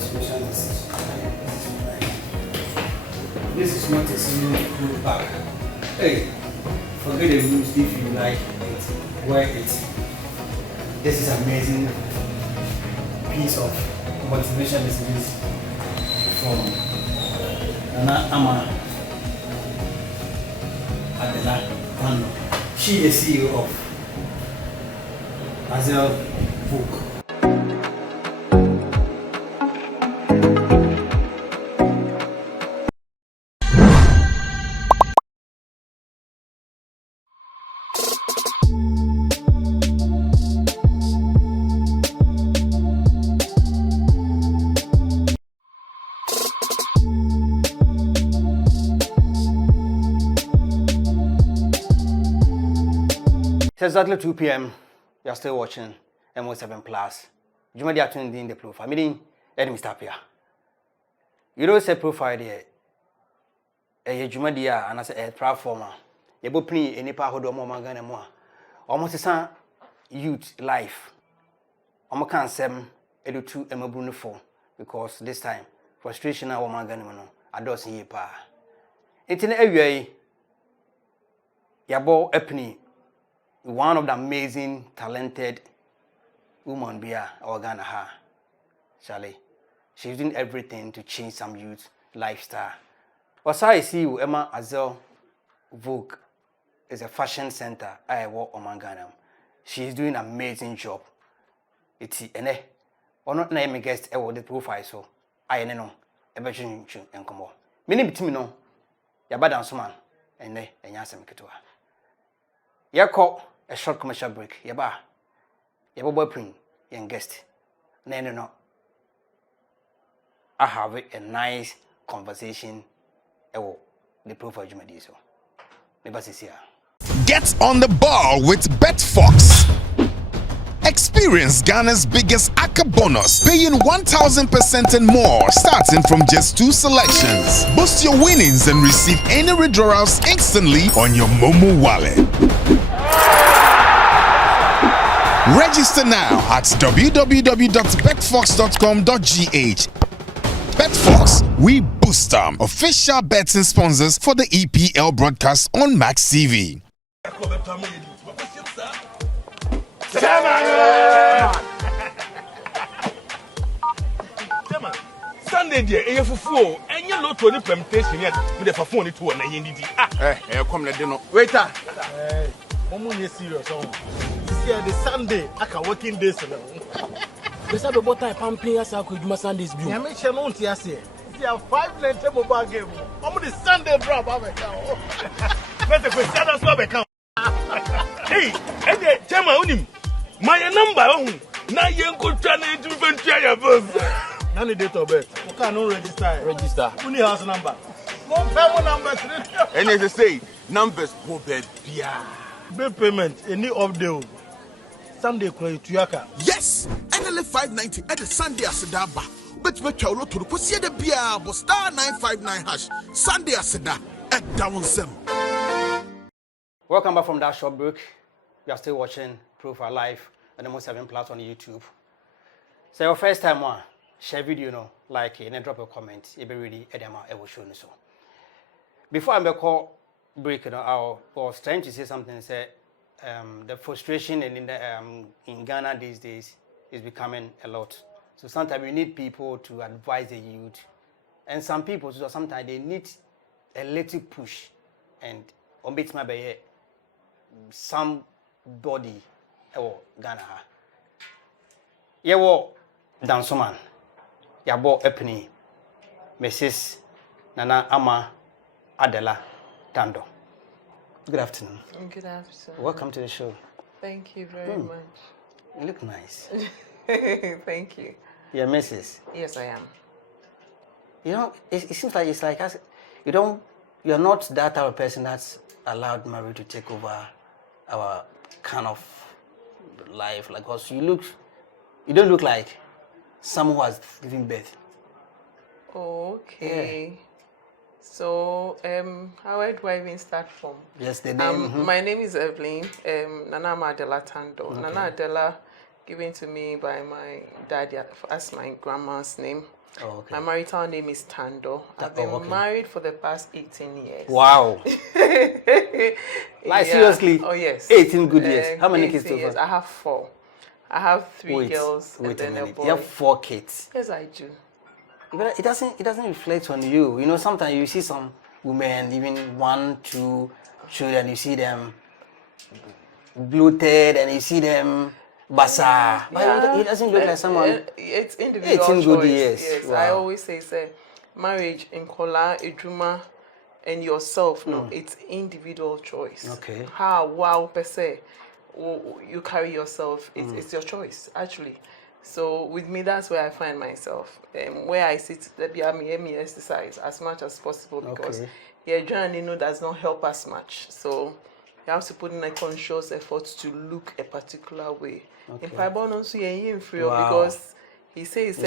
social message. This is not a single good bag. Hey, forget the rules if you like it. Wear it. This is amazing piece of motivation messages from Ama Adela. She is CEO of Azel Book. It's exactly 2 p.m. You are still watching MO7 Plus. You might be tuned in the profile. Meaning, Mr. Pia. You don't say profile there. Jumadia and I say a platformer. You both play any part of the moment more. Almost a youth life. I'm can't say edu 2 Bruno 4 because this time frustration na woman ganimo I don't see pa. It's in every yabo epni. One of the amazing, talented women beer or Ghana her. Charlie. She's doing everything to change some youth lifestyle. What I see you, Ama Adela Vogue is a fashion center I work on Ghana. She's doing an amazing job. It's ene. Or not name guest the profile so I know everything and come on. Many between no Yabadan Suman and ne and Yasam Ketua. Yako a short commercial break. Yaba boy print young guest. No. I have a nice conversation. The profile you made so. Never see here. Get on the ball with BetFox. Experience Ghana's biggest ACA bonus, paying 1,000% and more, starting from just 2 selections. Boost your winnings and receive any withdrawals instantly on your Momo wallet. Register now at www.betfox.com.gh. BetFox, we boost them. Official betting sponsors for the EPL broadcast on Max TV. Sunday dear, you fufu, and you know to the permutation yet with the phone to an AND. Come let them waiter. Momo is serious. See, the Sunday, I can working days. The Sabbath what type pumping us out with my Sundays. I mentioned on Tiasia. There are 5 lane mobile game. I'm the Sunday drop. I'm a cow. Better question us what account. Hey, and the Chama Unim. My number, now you could turn into venture boss. None of date of birth. You can't register. Only house number. More family number 3. And as I say, numbers for bed. Bill payment, any of the Sunday credit Tuyaka. Yes, NLA 590 at the Sunday Asadaba. But my child to the Pussy the Bia was star 959 hash. Sunday Asada at Downsem. Welcome back from that short break. You are still watching Profile Live on MO7 Plus on YouTube. So your first time share video like and then drop a comment. It be really edema I will show you so. Before I make a break, I was trying to say something. Say the frustration in Ghana these days is becoming a lot. So sometimes we need people to advise the youth, and some people sometimes they need a little push, and on bit my be somebody Ghana. Yewo dansoman. Yabo epini. Mrs. Nana Ama Adela Tando. Good afternoon. Good afternoon. Welcome to the show. Thank you very much. You look nice. Thank you. You're Mrs. Yes, I am. It seems like you're not that type of person that's allowed marriage to take over our kind of life. Like, cause you don't look like someone who has given birth. Okay. Yeah. So, how do I even start from? Yes, the name. My name is Evelyn. Nana Ama Adela Tando. Okay. Nana Adela, given to me by my dad as my grandma's name. Oh, okay. My marital name is Tando. I've been married for the past 18 years. Wow. Like seriously? Oh yes. 18 good years. How many kids so far? I have 4. I have 3 girls and then a boy. You have 4 kids. Yes, I do. But it doesn't reflect on you. You know, sometimes you see some women, even 1, 2 children, you see them bloated and you see them basa. But it doesn't look like someone. It's individual 18 choice. good years. Yes, wow. I always say marriage in Kola, Ijuma, and yourself. No, it's individual choice. Okay. How wow per se you carry yourself. It's your choice actually. So with me, that's where I find myself. Where I sit, me exercise as much as possible because your journey does not help us much. So you have to put in a conscious effort to look a particular way. In because he says,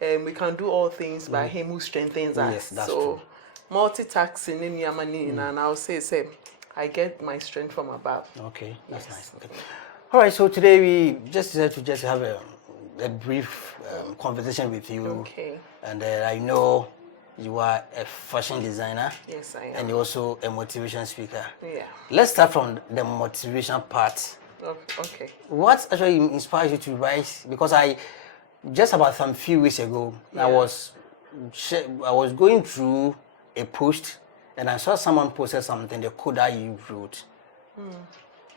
we can do all things by him who strengthens us. Yes, that's so true. Multitasking in Yamani, and I'll say, I get my strength from above. Okay, that's nice. Okay. All right, so today we just decided to have a brief conversation with you. Okay. And I know you are a fashion designer. Yes, I am. And you're also a motivation speaker. Yeah. Let's start from the motivation part. Okay. What actually inspires you to write? Because just about some few weeks ago, I was going through a post and I saw someone posted something, the code that you wrote.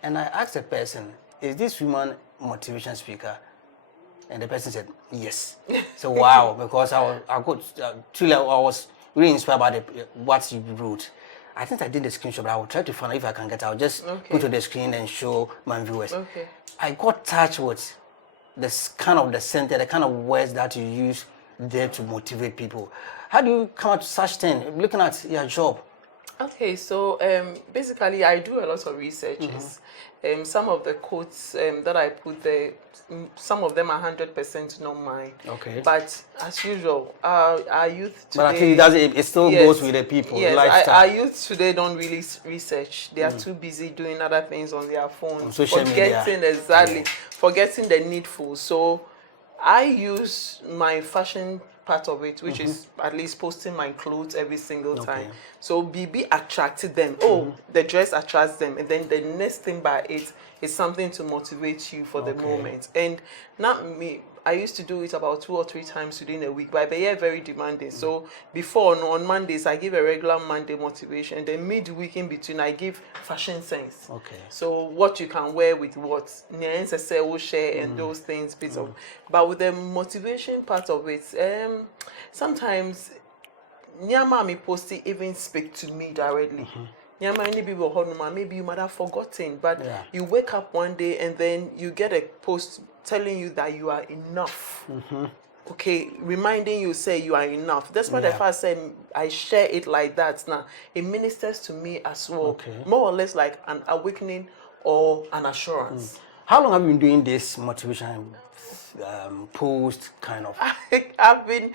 And I asked the person, is this woman motivation speaker? And the person said, yes. So wow, because I was really inspired by what you wrote. I think I did the screenshot, but I will try to find out if I can get it. I'll just put to the screen and show my viewers. Okay. I got touched with this kind of the sentence, the kind of words that you use there to motivate people. How do you come to such thing? Looking at your job. Okay, so basically I do a lot of researches. Some of the quotes that I put there, some of them are 100% not mine. Okay. But as usual, our youth today... But I think it still goes with the people, yes, lifestyle. Our youth today don't really research. They are too busy doing other things on their phones. On social media. Forgetting the needful. So I use my fashion part of it, which is at least posting my clothes every single time. So BB attracted them. The dress attracts them, and then the next thing by it is something to motivate you for the moment. And not me. I used to do it about 2 or 3 times within a week, but they are very demanding. So before, on Mondays, I give a regular Monday motivation, and then midweek in between, I give fashion sense. Okay. So what you can wear with what, will share and those things, bits of. But with the motivation part of it, sometimes Nyama me post even speak to me directly. Maybe you might have forgotten, but you wake up one day and then you get a post telling you that you are enough. Okay, reminding you, say you are enough. That's why the first say I share it like that. Now it ministers to me as well, more or less like an awakening or an assurance. How long have you been doing this motivation post kind of? I've been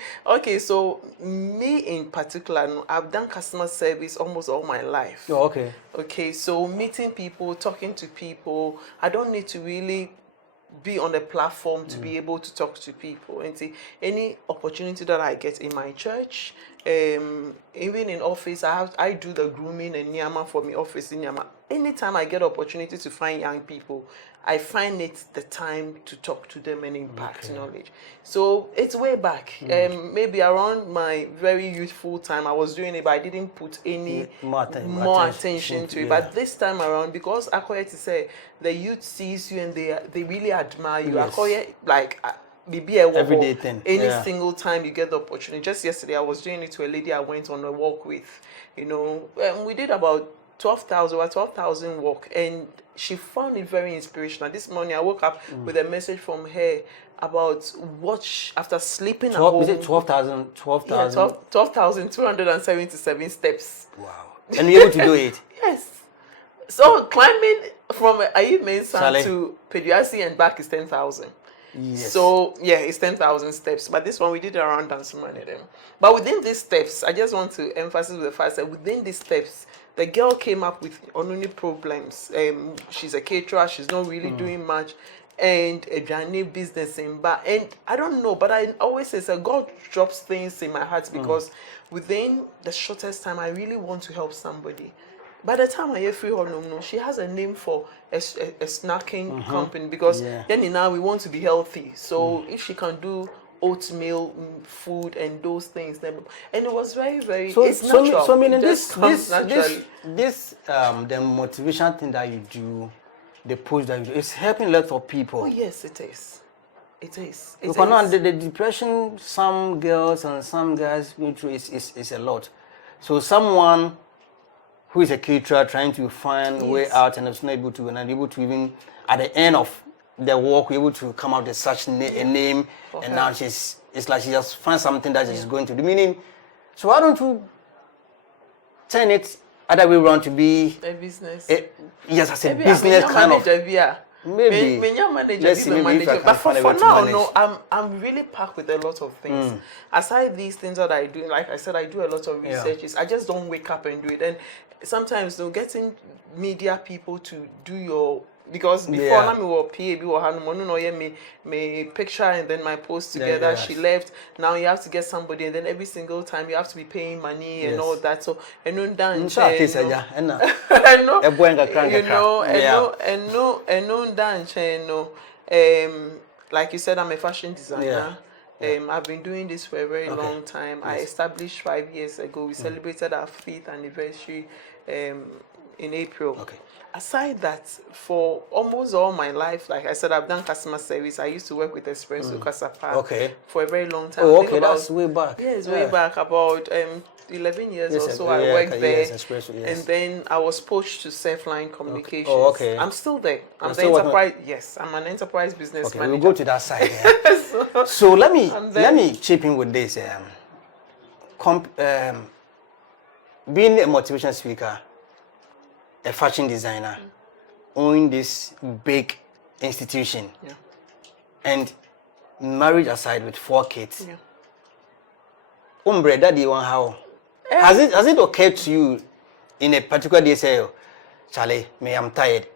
so me in particular, I've done customer service almost all my life. Oh, okay. Okay, so meeting people, talking to people, I don't need to really be on the platform to be able to talk to people and see any opportunity that I get in my church, even in office. I do the grooming and Nyama for my office in Nyama. Anytime I get opportunity to find young people, I find it the time to talk to them and impact knowledge. So it's way back. Maybe around my very youthful time, I was doing it, but I didn't put any more attention to it. But this time around, because Akoye to say the youth sees you and they really admire you. Akoye, like be a everyday thing. Any single time you get the opportunity. Just yesterday, I was doing it to a lady I went on a walk with. We did about 12,000 walk, and she found it very inspirational. This morning I woke up with a message from her about what after sleeping at home. Is it 12,000? 12,277 steps. Wow. And you're able to do it? Yes. So climbing from Ayib to Peduasi and back is 10,000. Yes. So it's 10,000 steps. But this one we did around Dansumane them. But within these steps, I just want to emphasize the fact that within these steps, the girl came up with only problems. She's a caterer. She's not really doing much. and a journey business in bar. And I don't know, but I always say, so God drops things in my heart because within the shortest time, I really want to help somebody. By the time I hear free her no, she has a name for a snacking company because then now we want to be healthy. So if she can do oatmeal food and those things, then and it was very, very it's natural. So I mean, this the motivation thing that you do, the push that you do, it's helping lots of people. Oh yes, it is. It is. You cannot the depression some girls and some guys go through is a lot. So someone who is a caterer trying to find a way out and is not able to, and unable to even at the end of the walk, able to come out with such a name, and now it's like she just finds something that she's going to do. Meaning, so why don't you turn it other way around to be a business? Yes, as a business kind of. Maybe. Let's see, maybe but for now, no, I'm really packed with a lot of things. Aside these things that I do, like I said, I do a lot of researches. I just don't wake up and do it. And sometimes, getting media people to do your because before I was PAB or Hanuman, me picture and then my post together. She left. Now you have to get somebody, and then every single time you have to be paying money and all that. So and no dance. Like you said, I'm a fashion designer. I've been doing this for a very long time. I established 5 years ago. We celebrated our 5th anniversary in April. Aside that, for almost all my life, like I said, I've done customer service. I used to work with Espresso Casapa for a very long time. Oh, okay, that's way back. Yes, way back, about 11 years or so. I worked there, and then I was poached to Self-Line Communications. Oh, okay. I'm still there. I'm the enterprise. Yes, I'm an enterprise business manager. We'll go to that side. So let me chip in with this. Being a motivation speaker, a fashion designer, owning this big institution, and marriage aside with 4 kids. Daddy, how has it occurred to you in a particular day? Say, Charlie, I'm tired.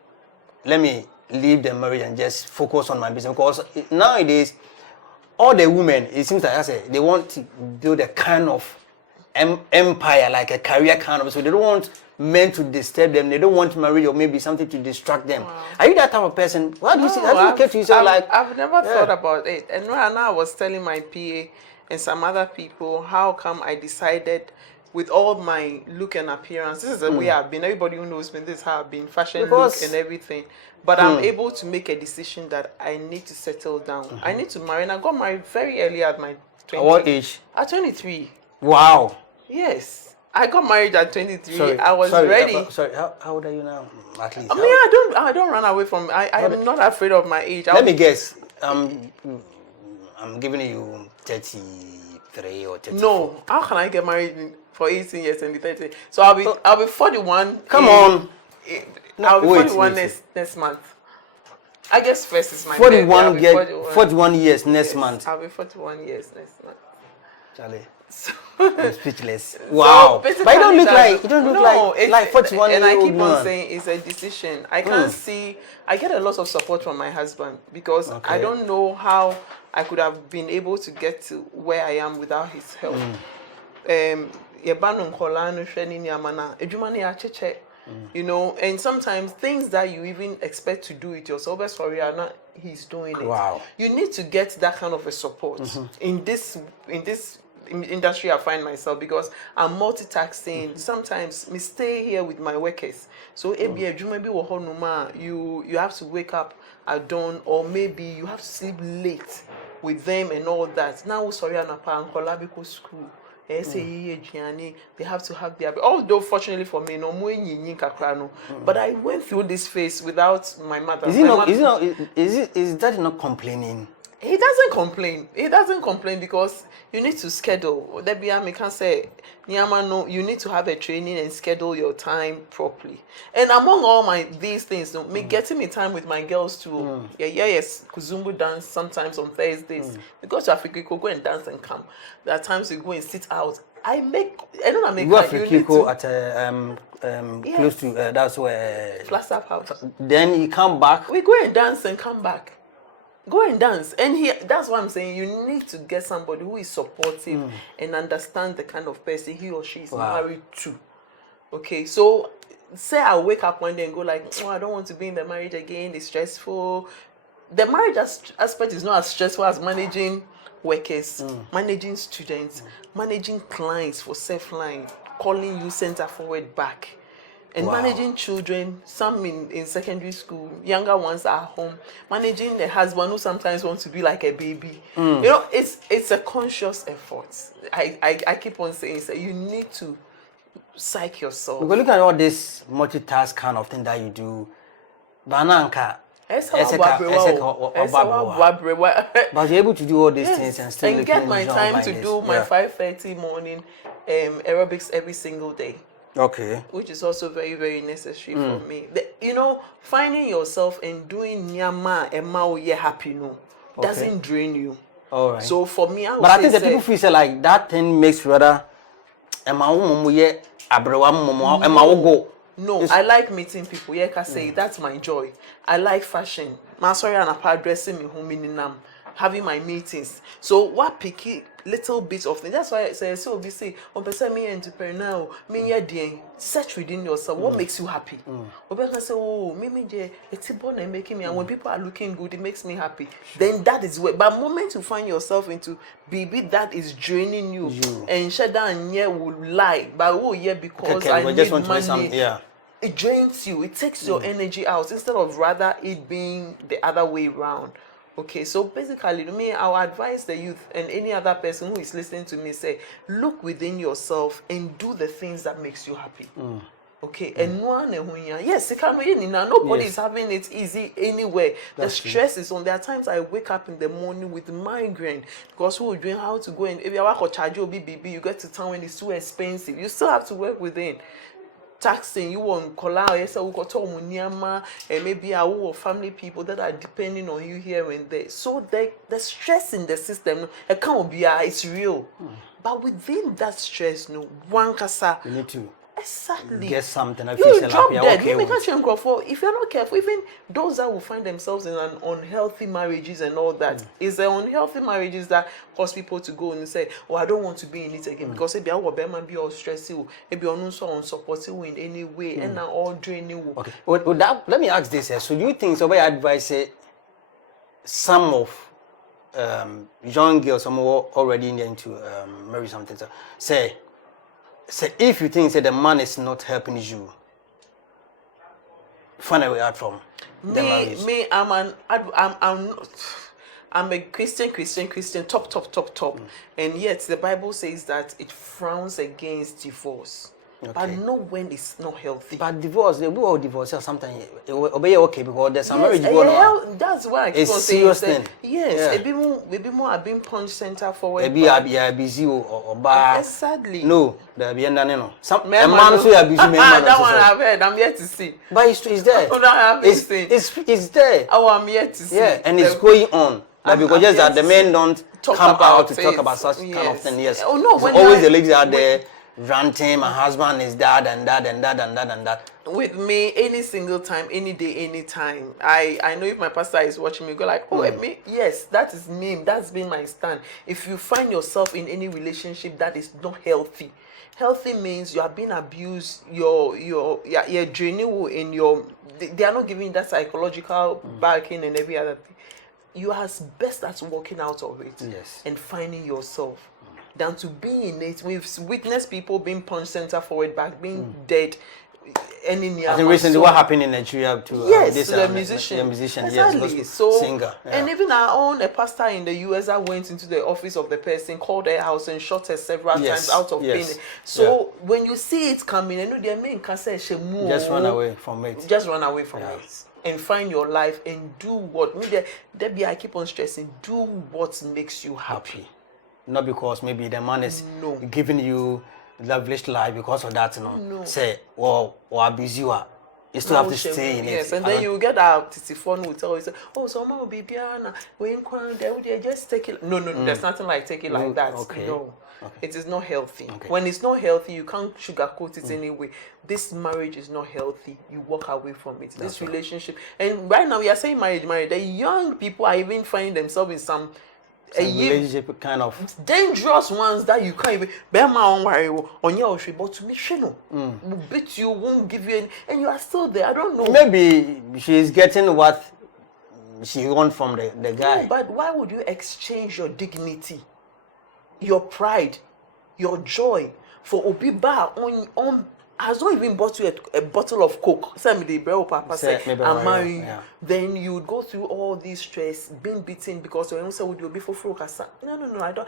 Let me leave the marriage and just focus on my business. Because nowadays, all the women, it seems like they want to build a kind of empire, like a career kind of. So they don't want men to disturb them. They don't want marriage or maybe something to distract them. Are you that type of person? What do you see? Has it occurred to you? I've never thought about it. And now I was telling my PA and some other people how come I decided with all my look and appearance. This is the way I've been. Everybody who knows me, this is how I've been. Fashion, look and everything. But I'm able to make a decision that I need to settle down. I need to marry. And I got married very early at my 20s. At what age? At 23. Wow. Yes. I got married at 23. I was ready. How old are you now? At least. I mean, I don't run away from. I am not afraid of my age. Let me guess. I'm giving you 33 or 34. No. How can I get married for 18 years and be 30? So I'll be 41. Come on. I'll be 41 next month. I guess first is my 41 years next month. I'll be 41 years next month. Charlie. I'm speechless. Wow. But you don't look like 41 and I keep on saying it's a decision. I can't see. I get a lot of support from my husband because I don't know how I could have been able to get to where I am without his help. You know, and sometimes things that you even expect to do it yourself, but sorry, he's doing it. Wow. You need to get that kind of a support in this industry I find myself because I'm multitasking. Sometimes me stay here with my workers. So you have to wake up at dawn, or maybe you have to sleep late with them and all that. Now sorry, Anapa school. They have to have their, although fortunately for me, but I went through this phase without my mother. Is that not complaining? He doesn't complain. He doesn't complain because you need to schedule. Debbie can say, no, you need to have a training and schedule your time properly. And among all these things, me getting me time with my girls too. Yes, Kuzumbu dance sometimes on Thursdays. We go to Africa, go and dance and come. There are times we go and sit out. You go Africa at close to that's where Flagstaff House. Then you come back. We go and dance and come back. Go and dance. And that's what I'm saying. You need to get somebody who is supportive and understand the kind of person he or she is married to. Okay, so say I wake up one day and go like, oh, I don't want to be in the marriage again. It's stressful. The marriage aspect is not as stressful as managing workers, managing students, managing clients for self-line, calling you center forward back. And managing children, some in secondary school, younger ones are home, managing the husband who sometimes wants to be like a baby. You know, it's a conscious effort. I keep on saying, so you need to psych yourself. Because look at all this multitask kind of thing that you do. Bananka. But you're able to do all these things and still and get my time like to do my 5:30 morning aerobics every single day. Okay. Which is also very, very necessary for me. You know, finding yourself and doing nyama and mao ye happy doesn't drain you. All right. So for me, I think that people feel like that thing makes rather no, I like meeting people. Yeah, can say that's my joy. I like fashion. Sorry, and dressing me home having my meetings. So what picky little bits of things. That's why I say so. We say, on person me entrepreneur, me search within yourself. What makes you happy? Obeka say, oh, me it's born and making me. And when people are looking good, it makes me happy. Then that is where. But moment you find yourself into BB that is draining you. And Shada and yeah will lie. But oh yeah, because I need just want money. To some, yeah. It drains you. It takes your energy out instead of rather it being the other way around. Okay, so basically, to me, I would advise the youth and any other person who is listening to me say, look within yourself and do the things that makes you happy. Okay, and yes, nobody is having it easy anywhere. That's the stress is on. There are times I wake up in the morning with migraine because who doing how to go and if you work or charge your BBB, you get to town when it's too expensive. You still have to work within. Taxing you on collab, yes, I will go to and maybe our family people that are depending on you here and there. So the stress in the system, it can't be it's real. But within that stress, one kasa. You need to exactly get something. You drop dead. If you're not careful, even those that will find themselves in an unhealthy marriages and all that, is the unhealthy marriages that cause people to go and say, oh, I don't want to be in it again because maybe I will be all stressful, maybe I'm not so unsupportive in any way, and now all draining. Okay. Well, let me ask this. So do you think somebody advise some of young girls, some are already into marry something, say if you think the man is not helping you, find a way out from I'm a Christian, top. And yet the Bible says that it frowns against divorce. Okay. But no when it's not healthy. But divorce, they will divorce sometimes. It will be okay because there's some marriage going on. That's why I keep on saying. It's serious thing. Yes, maybe more have been punched center forward. Maybe I busy or bad. Sadly. No, there be no. Some man so are busy. That one I've heard. I'm yet to see. But it's there. It's there. Oh, I'm yet to see. Yeah, and it's going on. Because just that the men don't come out to talk about such kind of thing. Yes. Oh no, when always the ladies are there. Ranting, my husband is that and that. With me, any single time, any day, any time. I know if my pastor is watching me, go like, oh, me, yes, that is me. That's been my stand. If you find yourself in any relationship that is not healthy, healthy means you are being abused. You're draining in your. They are not giving that psychological backing and every other thing. You are best at walking out of it and finding yourself. Than to be in it. We've witnessed people being punched center forward back, being dead. Any near. I think recently what happened in Nigeria to the musician. The musician, exactly. Yes, so singer. Yeah. And even our own a pastor in the US that went into the office of the person, called their house and shot her several times out of pain. So when you see it coming, you know their main cancer is just run away from it. Just run away from it. And find your life and do what Debbie, I keep on stressing, do what makes you happy. Not because maybe the man is giving you lavish life because of that, No. Say, well, or abuse you are. You still have to stay in it. Yes, and then you get our phone will tell you, say, oh, so mama baby Anna, when there just take it. No, there's nothing like take it like that. Okay. No. Okay. It is not healthy. Okay. When it's not healthy, you can't sugarcoat it anyway. This marriage is not healthy. You walk away from it. This relationship. And right now we are saying marriage. The young people are even finding themselves in some relationship kind of dangerous ones that you can't even bear my own worry on your tree, but to me, will beat you, won't give you any, and you are still there. I don't know. Maybe she's getting what she wants from the guy. No, but why would you exchange your dignity, your pride, your joy for Obiba on has not even bought you a bottle of Coke? Say me the bro papa say I'm marrying. Then you would go through all this stress, being beaten because your own would you be for frokasa. No,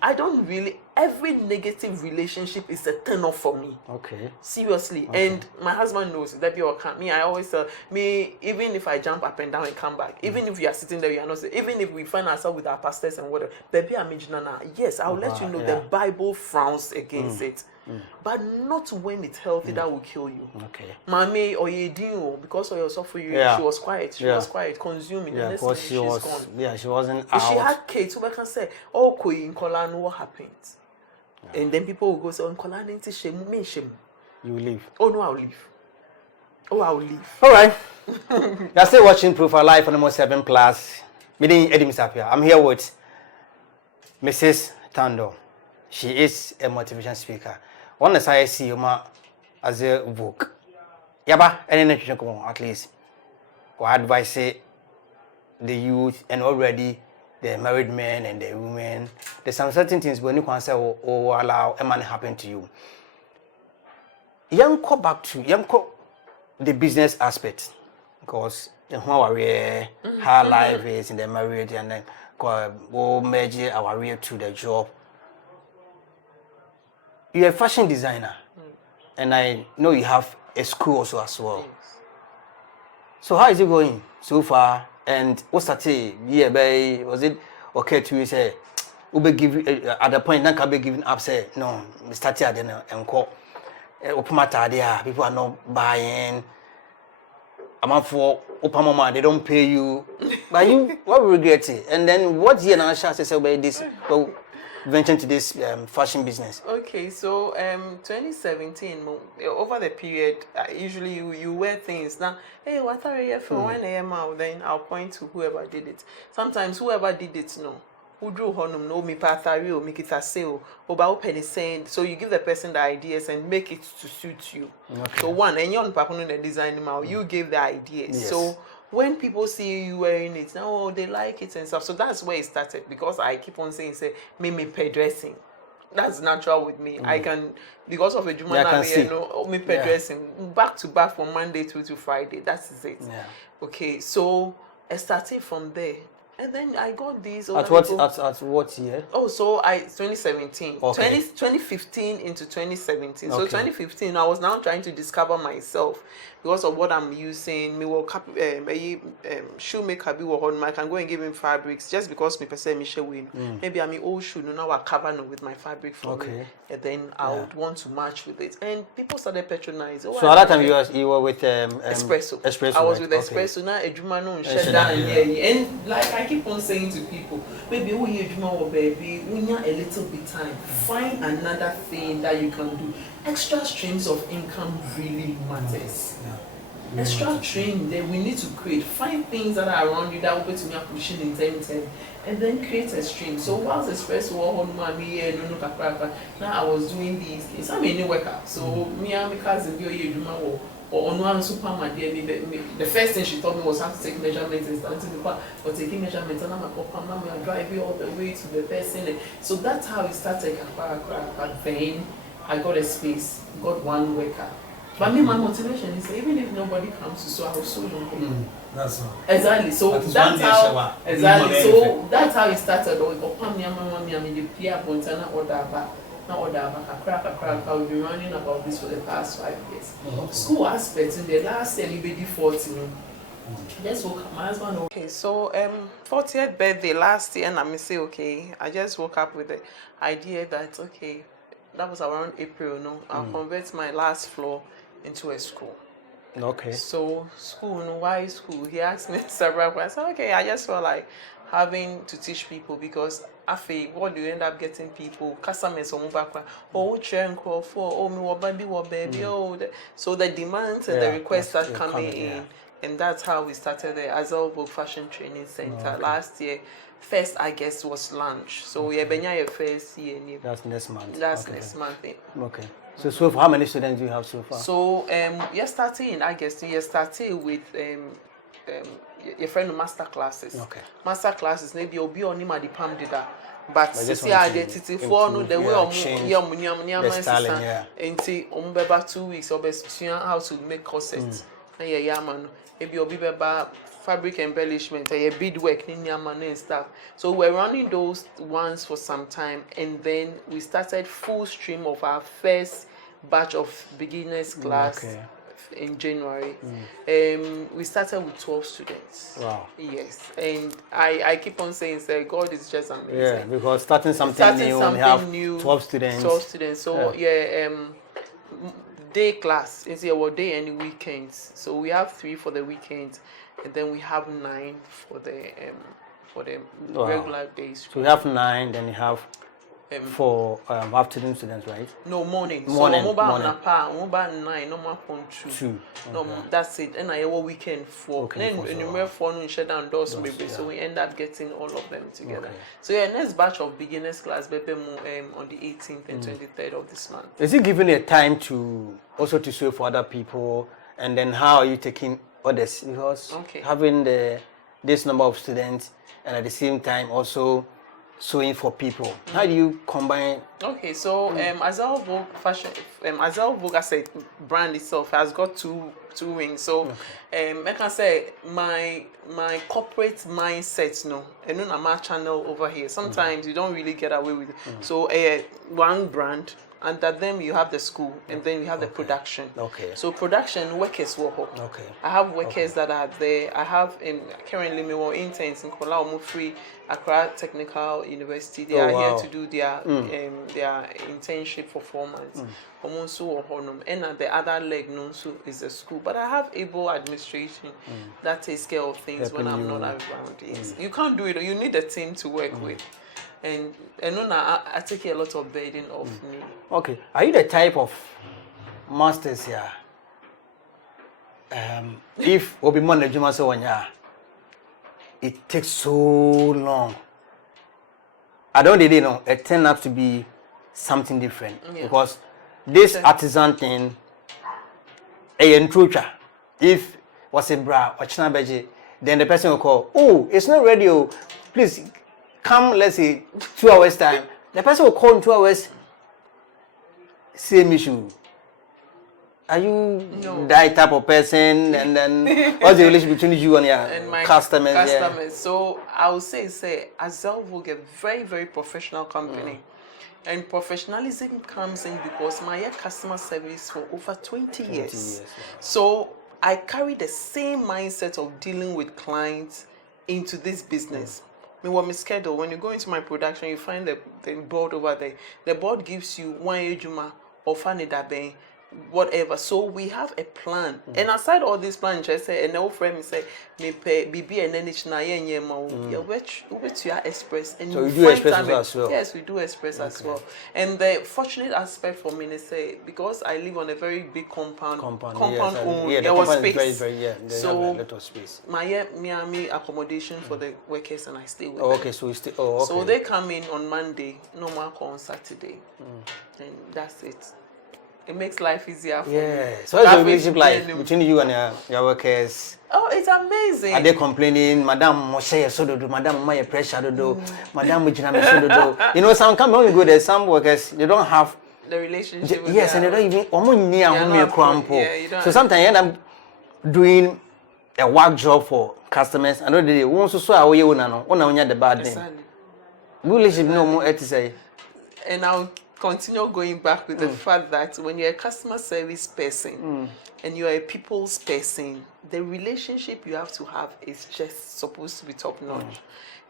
I don't really. Every negative relationship is a turn off for me. Okay. Seriously. Okay. And my husband knows that you can't. Me, I always tell me, even if I jump up and down and come back, even if you are sitting there, you are not. Even if we find ourselves with our pastors and whatever, baby, I'm yes, I'll let you know the Bible frowns against it. But not when it's healthy, that will kill you. Okay. Mommy or you because of your suffering, she was quiet. She was quiet, consuming. Yeah, because she was gone. Yeah, she wasn't if out. She had kids, so I can say, oh, in Kolan, what happened? Yeah. And then people will go say, oh, in Kolan, shame. You will leave. Oh no, I'll leave. Oh, I'll leave. All right. You're still watching Profile Live on the 7 Plus. Meeting Eddie Misapia. I'm here with Mrs. Tando. She is a motivation speaker. One as I see you as a book. Yaba, any at least. Or advise the youth and already the married men and the women. There's some certain things when you can say or allow a man happen to you. Young go back to the business aspect because how life is in the marriage and then go merge our career to the job. You're a fashion designer, and I know you have a school also as well. Yes. So how is it going so far? And what's that say? Yeah, was it okay to you say, "Ube give at the point that can be giving up"? Say no, we started at the and call. People are not buying. I'm up for Opamama, they don't pay you. But you what we regret it? And then what year now shall I say about this? Well, venture into this fashion business? Okay, so 2017, over the period, usually you wear things. Now, hey, what are you for 1 a.m. out? Then I'll point to whoever did it. Sometimes whoever did it, no. Who drew honum, no, me pathari or make it a sale, or by open saying, so you give the person the ideas and make it to suit you. Okay. So one, and you're not the design now, you gave the ideas. Yes. So when people see you wearing it, now they like it and stuff. So that's where it started because I keep on saying, say, me pay dressing. That's natural with me. I can, because of a Juma, me pay dressing back to back from Monday to Friday. That's it. Yeah. Okay, so I started from there. And then I got these. At what year? Oh, so 2017. Okay. 2015 into 2017. Okay. So 2015, I was now trying to discover myself because of what I'm using. Me will shoemaker be I can go and give him fabrics just because me per se me win. Maybe I'm old shoe. Now I cover with my fabric for me. And then I would want to match with it. And people started patronizing. So at that time you were with Espresso. Espresso. I was with Espresso. Now Ejuma no and like I keep on saying to people, maybe we baby, we need a little bit time. Find another thing that you can do. Extra streams of income really matters. Extra stream that we need to create. Find things that are around you that will put me up pushing in 10, and then create a stream. So whilst Espresso now I was doing these things. I'm a new worker. So me and my cousin or on one supermarket, the first thing she told me was how to take measurements and starting or taking measurements and I'm driving all the way to the person. So that's how it started. Then I got a space, got one worker. But me, my motivation is even if nobody comes to sew, I will sew long. That's all. Exactly. So that's how So that's how it started. We've been running about this for the past 5 years. School aspects in the last year, maybe 40. Just woke up. My husband. Okay, so 40th birthday last year, and I say okay. I just woke up with the idea that okay, that was around April. No, I'll convert my last floor into a school. Okay. So school, no, why school? He asked me several questions. I said, okay, I just felt like having to teach people because afi, what do you end up getting people? Customers or background. Oh, chair for oh me baby oh. So the demands and the requests start coming in, and that's how we started the Azelvo Fashion Training Center last year. First, I guess, was lunch. So yeah, Benya first year. That's next month. That's next month. Okay. So far, how many students do you have so far? So you're starting in August. You're starting with your friend master classes. Okay. Master classes maybe you'll be on him at the palm data. But just see, want I to did it for no the way change the styling, yeah. Until about 2 weeks or best how to make corsets. And yeah, man. Maybe you'll be about fabric embellishment and beadwork and stuff. So we're running those ones for some time, and then we started full stream of our first batch of beginners class in January. We started with 12 students. Wow. Yes, and I keep on saying, say, God is just amazing. Yeah, because starting something new, we have 12 students. 12 students. So day class is our day and weekends. So we have 3 for the weekends, and then we have 9 for the regular days. So you have 9, then you have for afternoon students, right? No, morning. Morning. So about 9, no more 2. No, that's it. And I have a weekend 4. Then in 4 no shut down doors maybe. So we end up getting all of them together. Okay. So next batch of beginners class maybe on the 18th and 23rd of this month. Is it giving a time to also to sew for other people, and then how are you taking others? Because having this number of students and at the same time also sewing for people, how do you combine? Okay, so Azelvo Fashion, Azelvo as a brand itself has got two wings. So I can say my corporate mindset, and then I'm a channel over here. Sometimes you don't really get away with it. So one brand. Under them you have the school, and then you have the production. Okay. So production workers work. Okay. I have workers that are there. I have currently my interns in Kola Free Accra Technical University. They are here to do their internship for 4 months. And at the other leg is the school. But I have able administration that takes care of things when I'm not around. Yes. You can't do it. You need a team to work with. And I take a lot of burden off me. Okay. Are you the type of masters here? If Obi Mon Juma so it takes so long. I don't really know. It turned out to be something different because this artisan thing, a intruder, if was a bra or china beji, then the person will call. Oh, it's not ready. Please. Come, let's say 2 hours time. The person will call in 2 hours. Same issue. Are you that type of person? And then what's the relationship between you and your customers? Yeah. So I would say Azelvo is a very, very professional company. And professionalism comes in because my customer service for over 20 years. So I carry the same mindset of dealing with clients into this business. My schedule. When you go into my production, you find the board over there. The board gives you one ejuma or fanny whatever. So we have a plan. And aside all these plans, I say, and old friend say, me pay BB and then it's na which you are express. And so you do express as well. Yes, we do express as well. And the fortunate aspect for me is say because I live on a very big compound owned. There was space. So have a lot of space. My Miami accommodation for the workers, and I stay with them. Okay, so you stay. Oh, okay. So they come in on Monday, no more on Saturday, and that's it. It makes life easier for me. So what's the relationship like between you and your workers? Oh, it's amazing. Are they complaining, Madam Moshe Sododo, Madam Maya Pressure Dodo, Madam Mujiname Sododo? You know, some come when you go there, some workers they don't have the relationship with and they don't even so sometimes you end up doing a work job for customers and they want to so away the bad name. Relationship no more to say. And I'll continue going back with the fact that when you're a customer service person and you're a people's person, the relationship you have to have is just supposed to be top notch.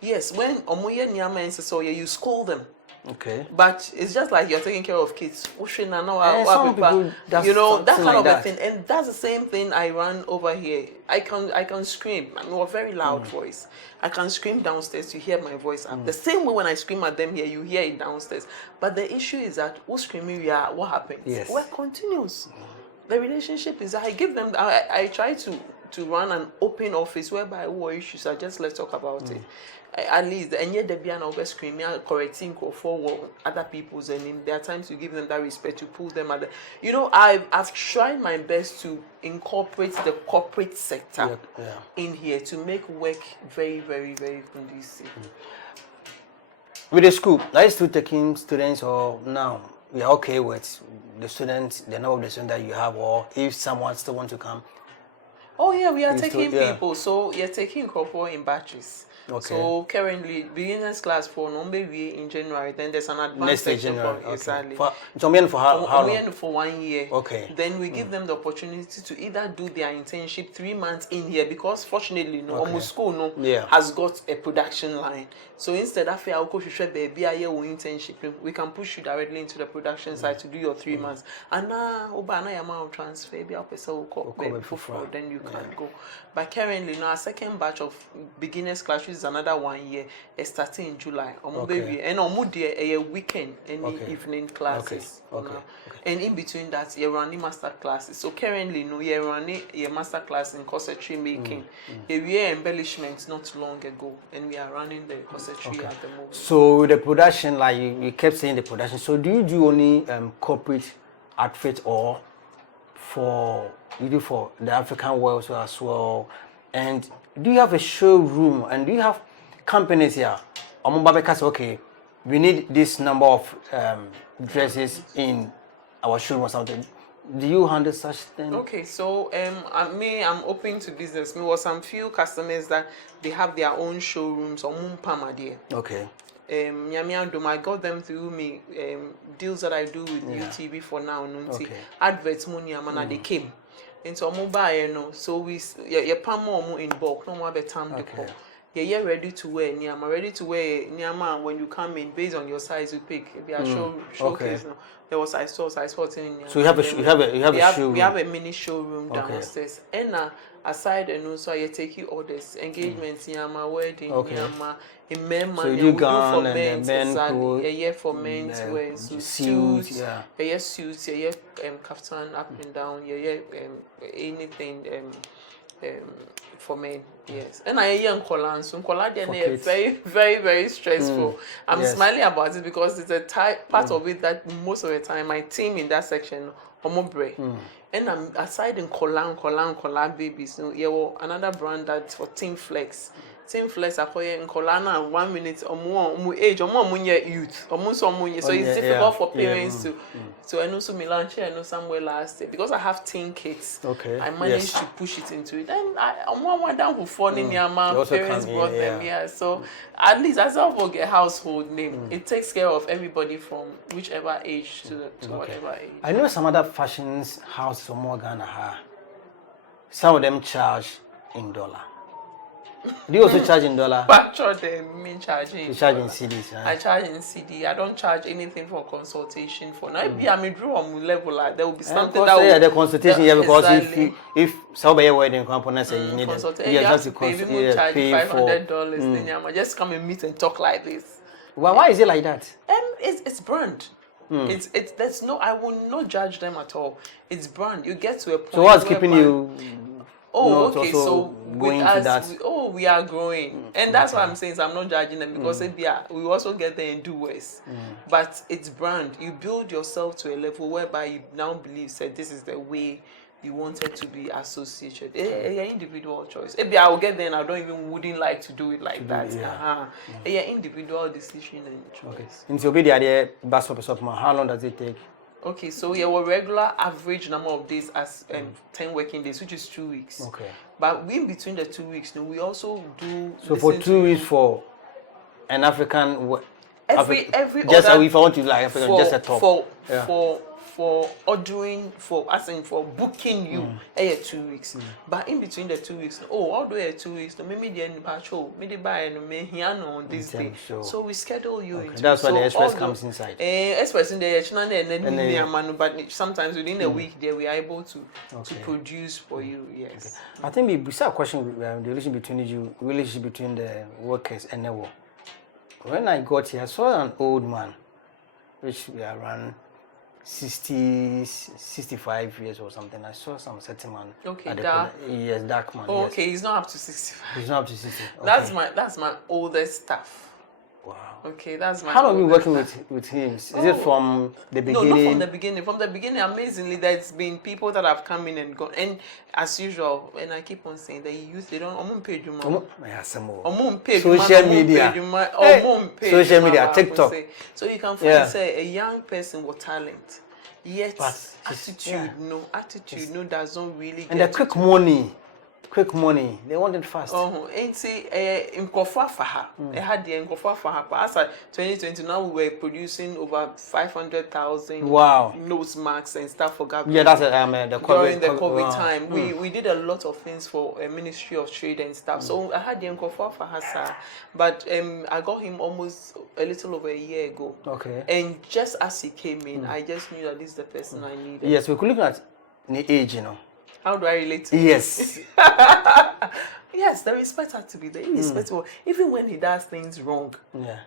Yes, when Omoye Nyama and so you scold them. Okay. But it's just like you're taking care of kids. Yeah, some people, that's you know, that something kind like of a that. thing. And that's the same thing I run over here. I can scream. I'm a very loud voice. I can scream downstairs, you hear my voice up. The same way when I scream at them here, you hear it downstairs. But the issue is that who's screaming, yeah, what happens? Yes. Work continues. The relationship is, I give them, I try to run an open office whereby what issues are just, let's talk about it. At least, and yet they be an over screaming, correcting for other people's, and there are times you give them that respect, to pull them at the, you know, I've tried my best to incorporate the corporate sector in here to make work very, very, very conducive. With the school, are you still taking students, or now we are okay with the students, the number of the students that you have, or if someone still wants to come? Oh yeah, we are taking still, people. So you're taking corporate in batches. Okay. So currently, beginners class for number in January. Then there's an advanced section for exactly. For how long? For 1 year. Okay. Then we give them the opportunity to either do their internship 3 months in here, because fortunately, almost school has got a production line. So instead of baby internship, we can push you directly into the production side to do your 3 months. And now amount transfer then you can go. But currently now, a second batch of beginners class, which is another 1 year, is starting in July. And a weekend and evening classes. And in between that, you're running master classes. So currently, you're running your master class in corsetry making. We had embellishments not long ago, and we are running the corsetry at the moment. So the production, like you kept saying the production. So do you do only corporate outfit, or you do for the African world as well? And do you have a showroom, and do you have companies here? Okay, we need this number of dresses in our showroom or something. Do you handle such things? Okay, so I'm open to business. Me was some few customers that they have their own showrooms or Okay. I got them through me deals that I do with UTV for now. Adverts money they came. Into a mobile, so we pam more in bulk, no more time decor. You're ready to wear Niama, ready to wear Niama when you come in based on your size you pick. If you are showcase now. There was size 14 in Niama. So you have a showroom. We have a mini showroom downstairs. And aside and also I take you orders, engagements, Niama, wedding, Niama, in men so you go for men's for men's wear, suits, suits, kaftan up and down, anything for men, yes. And I young Kolan, so Kolan they very, very, very stressful. I'm smiling about it because it's a part of it that most of the time my team in that section Omobre. And I'm aside in Kolan babies. So another brand that's for Team Flex. Team Flex in Kolana 1 minute or more age or more youth or so it's difficult for parents to so I know so Milan I know somewhere last year because I have teen kids. I managed to push it into it. And I'm one down for fun in Myanmar. Parents brought them here. So at least as I get household name, it takes care of everybody from whichever age to whatever age. I know some other fashions houses or more Ghana. Some of them charge in dollar. Do you also charge in dollar? But charging. You charge in CDs. I charge in CD. I don't charge anything for consultation for now. If I draw on level, like there will be something that will, the consultation because if somebody wedding company say you need you have to pay $500. Then I just come and meet and talk like this. Well, why is it like that? It's brand. There's no. I will not judge them at all. It's brand. You get to a point. So what's keeping you? So with us, we are growing, and that's why I'm saying I'm not judging them because we also get there and do worse. But it's brand. You build yourself to a level whereby you now believe that this is the way you wanted to be associated. Your individual choice. Maybe I will get there and I wouldn't like to do it like that. Your individual decision and choice. In the how long does it take? Okay, so our regular average number of days as 10 working days, which is 2 weeks. Okay. But in between the 2 weeks, we also do. So for 2 weeks for an African. Every just other, if I want to like African, just a top. for ordering, for asking for booking you 2 weeks. But in between the 2 weeks, although 2 weeks, no, maybe the end patrol, maybe buy and me here on this day. So we schedule you into. That's why the express comes inside. Express in the but sometimes within a week there we are able to produce for you. Yes. Okay. I think beside question the relationship between the workers and the work. When I got here, I saw an old man, which we are around 60, 65 years or something. I saw some certain man. Okay, dark. Yes, dark man. Oh, yes. okay, he's not up to 65. He's not up to 60. Okay. That's my oldest staff. Wow. Okay, that's my. How long have you been working with him? Is it from the beginning? No, not from the beginning. From the beginning, amazingly, there's been people that have come in and gone. And as usual, and I keep on saying that they don't pay you money. Social media. Social media, TikTok. So you can find say a young person with talent, yet attitude doesn't really. And the quick money. They want it fast. And see, in Kofa Faha, they had the Kofa Faha. As 2020, now we were producing over 500,000 nose masks and stuff for government. Yeah, that's the COVID. During the COVID time, we did a lot of things for Ministry of Trade and stuff. So I had the Kofa Faha, but I got him almost a little over a year ago. Okay. And just as he came in, I just knew that this is the person I needed. Yes, we could look at the age, you know. How do I relate to Yes. Yes, the respect had to be there. Irrespective. Even when he does things wrong,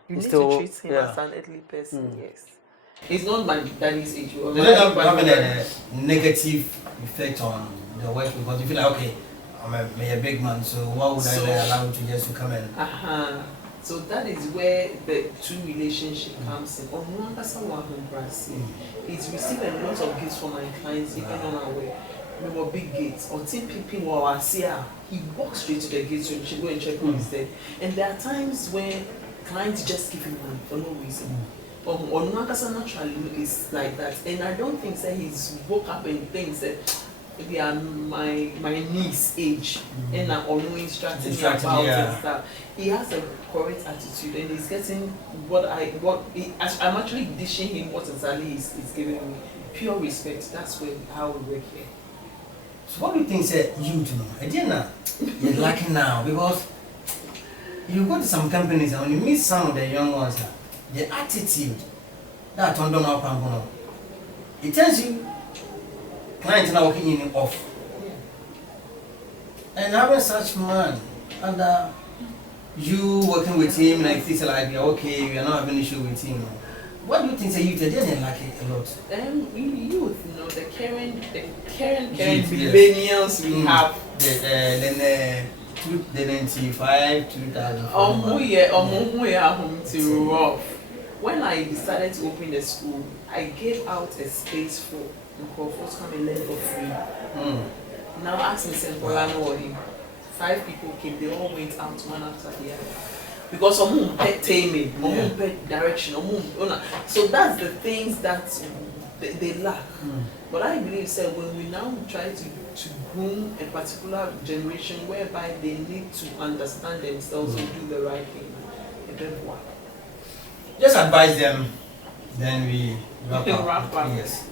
you need to treat him as an earthly person. Yes. It's not my daddy's age. Does it having a negative effect on the work? Because you feel like, okay, I'm a big man, so why would I be allowed to just come in? So that is where the true relationship comes in. On one person, he's received a lot of gifts from my clients, even on our way. We were big gates or team people were here. He walks straight to the gates so you should go and check what he said. And there are times when clients just give him money for no reason. Or Nakasa naturally is like that. And I don't think that he's woke up and thinks that they are my niece age and I'm always instructing me about and stuff. He has a correct attitude and he's getting I'm actually dishing him what exactly he's giving me. Pure respect. That's how we work here. So what do you think, say, you to know? Again, you're lucky now because you go to some companies and when you meet some of the young ones, the attitude that on don't know, it tells you clients are working in off. And having such man and you working with him like this, like okay, we are not having an issue with him. What do you think the youth didn't like it a lot? Youth, the current millennials we have. The 95, 2000. When I decided to open the school, I gave out a space for folks come and learn for free. Now ask me, Polano or him. 5 people came, they all went out one after the other. Because some pet taming, pet direction, so that's the things that they lack. But I believe when we now try to groom a particular generation whereby they need to understand themselves and do the right thing, it doesn't work. Just advise them, then we wrap up. Yes.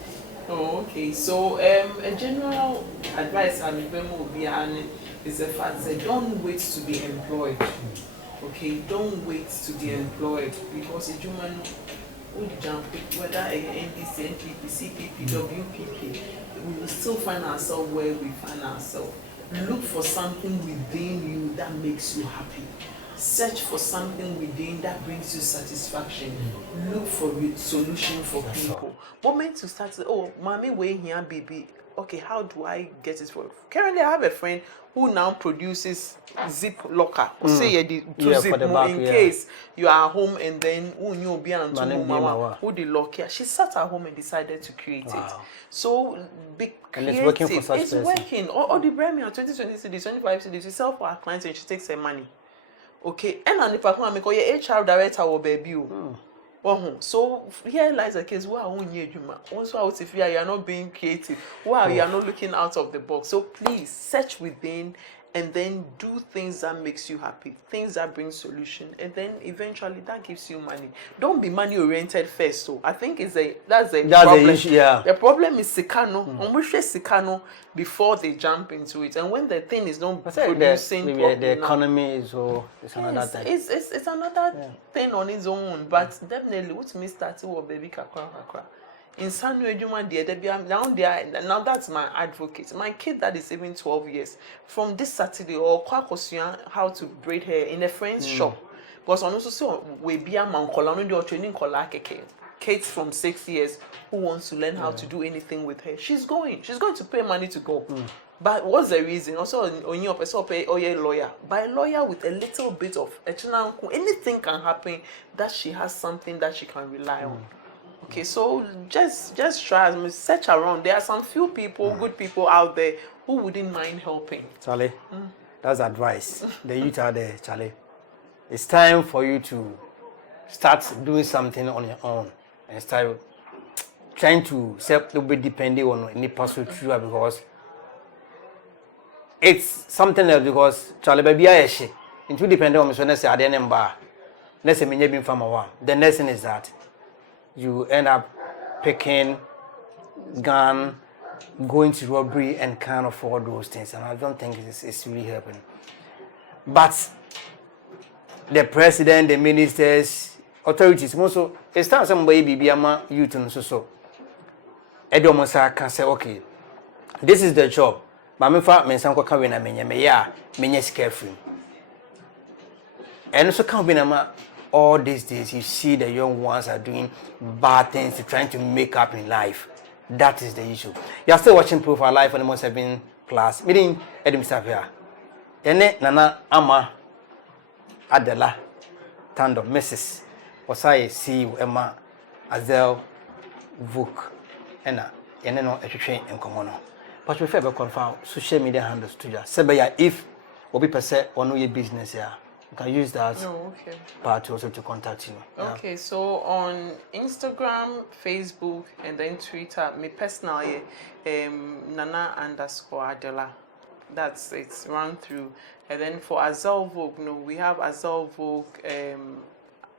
Oh, okay. So a general advice I would be is the fact that don't wait to be employed. Okay, don't wait to be employed because a human would jump whether a NDC, NPP, CPP, WPP, we will still find ourselves where we find ourselves. Look for something within you that makes you happy. Search for something within that brings you satisfaction. Look for a solution for people. Moment to start, mommy, way here, baby. Okay, how do I get it for? Currently, I have a friend who now produces zip locker. Say zip in case you are home and then you'll be on who the lock here. She sat at home and decided to create it. So be creative. And it's working for such person. It's working. Or the brand 20 cities, 25 cities. We sell for our clients and she takes her money. Okay, and on the platform, because your HR director will baby you. So here lies a case where also I would say you are not being creative, where you are not looking out of the box. So please search within and then do things that makes you happy, things that bring solution, and then eventually that gives you money. Don't be money oriented first. So I think that's the problem. The issue, yeah. The problem is sikano. Sikano before they jump into it, and when the thing is not producing, the economy is it's another thing. It's another thing on its own. But definitely, what me started with baby kakra. In San now that's my advocate. My kid that is even 12 years, from this Saturday or how to braid hair in a friend's shop. Because on also so we be a man training kids from 6 years who wants to learn how to do anything with her. She's going to pay money to go. But what's the reason? Also, on your person pay lawyer. By lawyer with a little bit of anything can happen that she has something that she can rely on. Okay, so just try and search around. There are some few people, good people out there who wouldn't mind helping. Charlie, that's advice. The youth are there, Charlie. It's time for you to start doing something on your own and start trying to self be depending on any person through because it's something else because Charlie baby I into dependent on me so let's say I didn't bar. Let's say me being from one. The next thing is that you end up picking gun, going to robbery and kind of all those things, and I don't think it's really helping. But the president, the ministers, authorities, also it's time somebody be ama youth and so. Edomosa can say, okay, this is the job. But me fa me sanko ka we na me carefree. And so can be na all these days, you see the young ones are doing bad things, trying to make up in life. That is the issue. You are still watching Profile Life on the 7 Plus. Meeting Edim Savia. Ene Nana Ama Adela Tando Mrs. Osai see you Ama Adela Vuk Ena Ene no Etrain and Comono. But we fair confirm social media handles to you. Sebeya if Obi Pese or no your business here. You can use that part also to contact you. Okay, so on Instagram, Facebook, and then Twitter, me personally, Nana_Adela. That's it's run through. And then for Azal Vogue, we have Azal Vogue,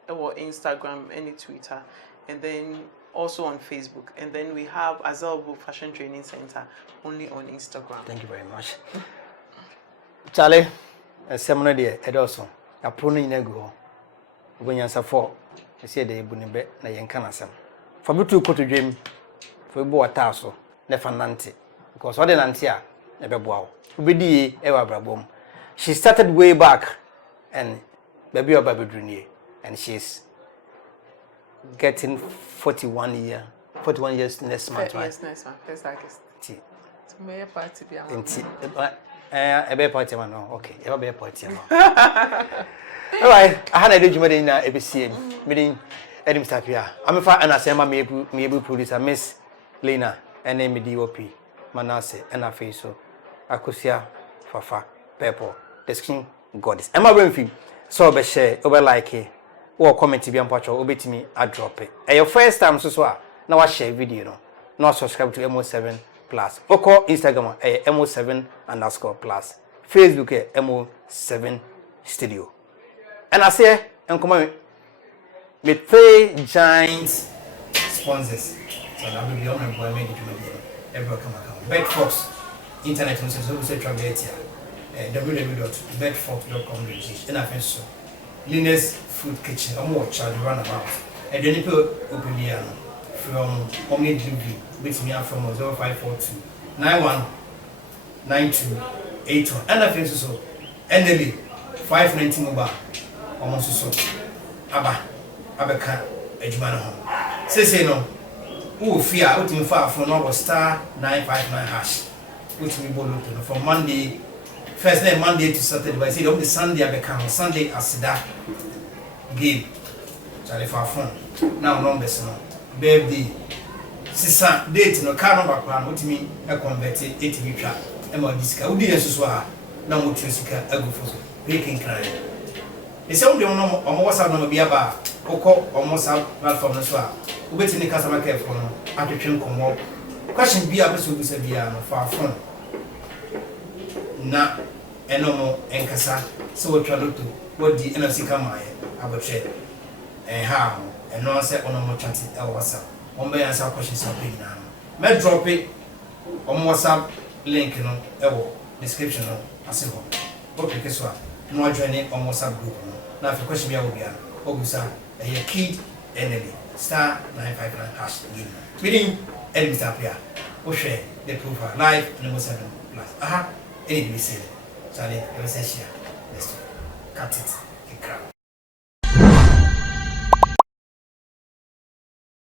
or Instagram, any Twitter, and then also on Facebook. And then we have Azal Vogue Fashion Training Center only on Instagram. Thank you very much. Charlie, a seminar there, Edoson. A pruning nego when you answer for, I said they wouldn't bet na yankanasam. For me to go to dream for a tasso, never nanti, because all the nantia never bow. Ubidi ever brabom. She started way back and baby or baby dream, and she's getting 41 years next month. Yes, next month, first August. It's my party. A bear party, okay, a bear party. All right, I had a document in ABC meeting Edim Sapia. I'm a fire and I say, my maybe producer, Miss Lena, and name DOP, Manasseh, and a face so Akusia, Fafa, Pepper, the screen goddess. Emma Winfield, so be share, over like it, or comment to be on patrol, obey to me, I drop it. And your first time, so now I share video, no subscribe to MO7 Plus. Oko Instagram MO7_Plus. Facebook MO7 Studio. And I say, and come on, with 3 giant sponsors. So that will be on employment everyone come account. Bedfox Internet and social travel here. www.bedfox.com. And I think so. Linus Food Kitchen. I'm more charge runabout. And then you put open here from Omni Delivery. With me from 0542 919281. And I think so. NLE 519 mobile. Almost so. Abeka Ejumana home. Say no. Who fear out in far from our star 959 hash. Which we bolo from Monday. First day Monday to Saturday. But I say the Sunday Abeka Sunday Asida game. Charlie for phone. Now numbers no. Birthday. Sisa date no car number plan what me e convert it to twa e ma disika udi yeso a na mo tresika agufo baking cry e se onde no o WhatsApp no bia ba okọ o WhatsApp platform no so a obetini customer care phone no atwetwe nkomo question bia be so bisa bia no fa phone na ɛno enkasa sɛ wɔtwa loto wɔdi ɛna sika maaɛ abɔtwɛ ha ɛno sɛ ɔno mo twate ɛwɔ WhatsApp wɔmbɛyɛ nsa akɔhyɛ sɛ ɔpɛ nyinaa no mɛdrɔpe ɔmo WhatsApp link no ɛwɔ description no ase hɔ wɔpɛke so a na wadwane ɔmo WhatsApp group no na afei kɔhyɛ bi a wɔ bia no ɔgu sa ɛyɛ kid enemy *959# game meaning enemy tap ya wohwɛ the profile live and 7 plus aha any be say Charlie, you say share. Let's cut it. The crowd.